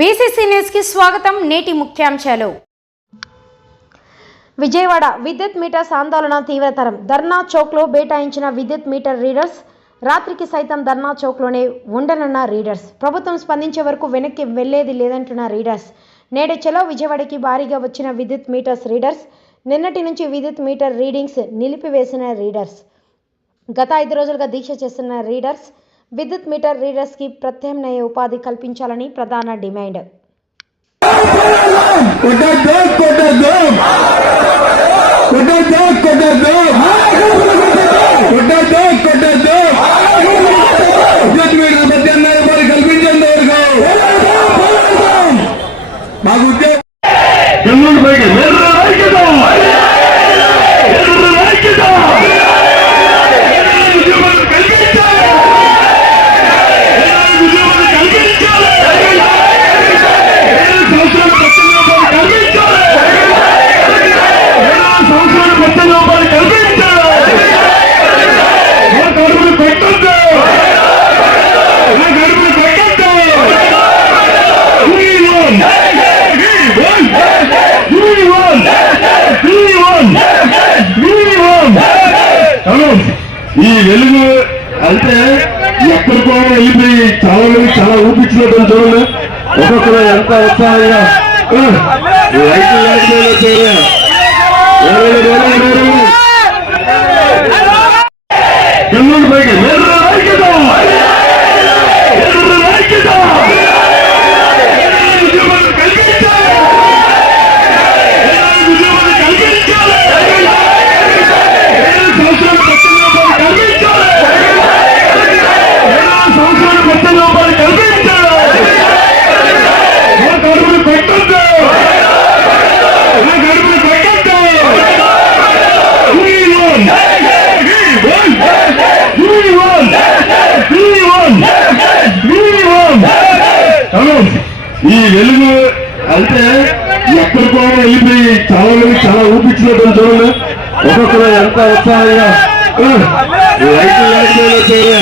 BCC న్యూస్కి స్వాగతం నేటి ముఖ్యాంశాలు. విజయవాడ విద్యుత్ మీటర్స్ ఆందోళన తీవ్రతరం. ధర్నా చౌక్లో బేటాయించిన విద్యుత్ మీటర్ రీడర్స్ రాత్రికి సైతం ధర్నా చౌక్లోనే ఉండనున్న రీడర్స్. ప్రభుత్వం స్పందించే వరకు వెనక్కి వెళ్ళేది లేదంటున్న రీడర్స్. నేడు చలో విజయవాడకి భారీగా వచ్చిన విద్యుత్ మీటర్స్ రీడర్స్ నిన్నటి నుంచి విద్యుత్ మీటర్ రీడింగ్స్ నిలిపివేసిన రీడర్స్. గత ఐదు రోజులుగా దీక్ష చేస్తున్న రీడర్స్ విద్యుత్ మీటర్ రీడర్స్కి ప్రత్యామ్నాయ ఉపాధి కల్పించాలని ప్రధాన డిమాండ్. ఈ వెలుగు అంటే ఎక్కడికో వెళ్ళిపోయి చాలా మంది చాలా ఊపించినట్టు చూడండి. ఒక్కొక్కరు ఎంత ఉత్సాహంగా. ఆ, లైట్లు వెలుగు అంటే ఎక్కడికో వెళ్ళిపోయి చాలా మంది చాలా ఊపించినట్టు చూడండి. ఒక్కొక్కరు ఎంత ఉత్సాహంగా. ఆ, లైట్లు